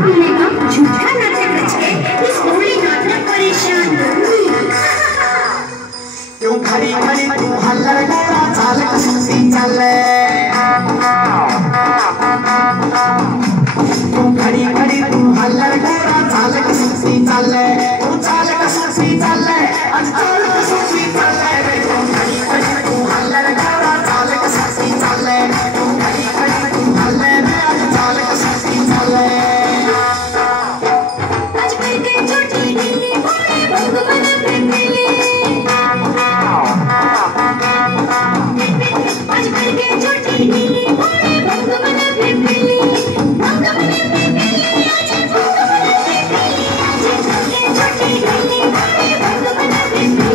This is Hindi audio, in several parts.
मिलेगा झूठा नाटक रच के इस भोलेनाथ ने परेशान करूंगी। क्यों खड़ी खड़ी तू हल्ला गोरा चाल कसुसी चले, क्यों खड़ी खड़ी तू हल्ला गोरा चाल कसुसी चले, तू चाल कसुसी चले आज चाल कसुसी चले रे, क्यों खड़ी खड़ी तू हल्ला गोरा चाल कसुसी चले, क्यों खड़ी खड़ी तू हल्ला रे आज चाल कसुसी चले। आज करके छोटी ढीली भोले भगवान प्रेमी, आज करके छोटी ढीली भोले भगवान प्रेमी, भगवान प्रेमी आज भगवान प्रेमी, आज करके छोटी ढीली भोले भगवान प्रेमी,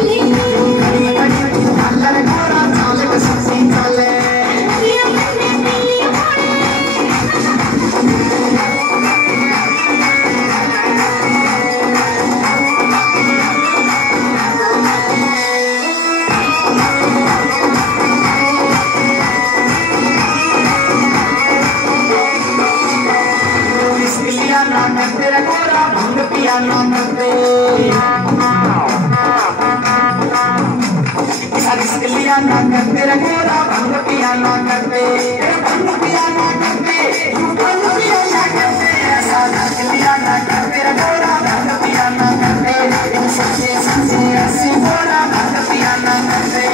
खड़ी खड़ी तू हल्ला गोरा चाल कसुसी चले, ये मन प्रेमी भोले। पिया ना करते रे गोरा भंग पिया ना करते, लिया ना करते रे गोरा भंग पिया ना करते, भंग पिया ना करते, भंग पिया ना करते, ऐसा लिया ना करते रे गोरा भंग पिया ना करते, सच्चे सच्चे ऐसी गोरा भंग पिया ना करते।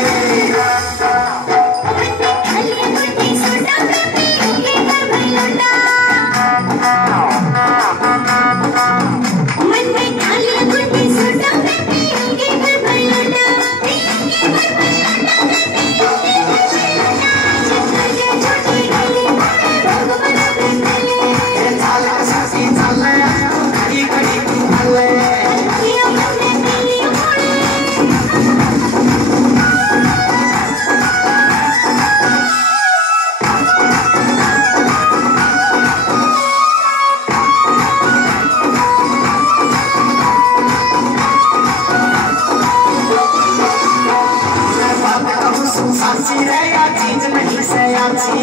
साची रे या चीज नहीं सयाची,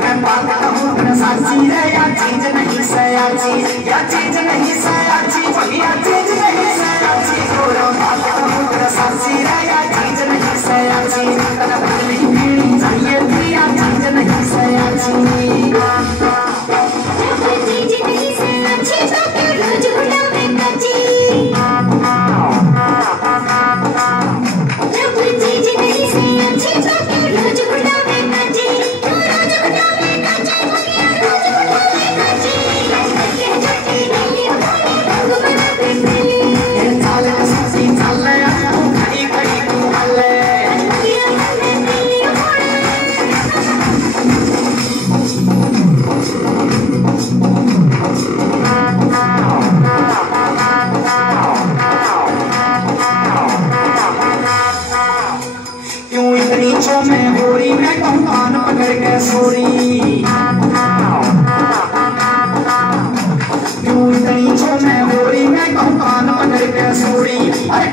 मैं बात कहूँ साची रे या चीज नहीं सयाची, या चीज नहीं सयाची, या चीज नहीं सयाची, गोरा बात कहूँ साची रे या चीज नहीं सयाची, तन बदली पीड़ी चाहिए थी या चीज नहीं सयाची। चीज नहीं सयाची तो क्यों रोज उड़ावे कच्ची, चीज नहीं सयाची तो क्यों रोज उड़ावे कच्ची, रोज उड़ावे कच्ची, रोज उड़ावे कच्ची, करके छोटी ढीली भोले भगवान प्रेमी, ये चाल कसुसी चले तू खड़ी खड़ी तू हल्ले, ये मन प्रेमी भोले। क्यों इतनी छो में होरी मैं कहूँ कान पकड़ के सोरी, क्यों इतनी छो में होरी मैं कहूँ कान पकड़ के सोरी, अरे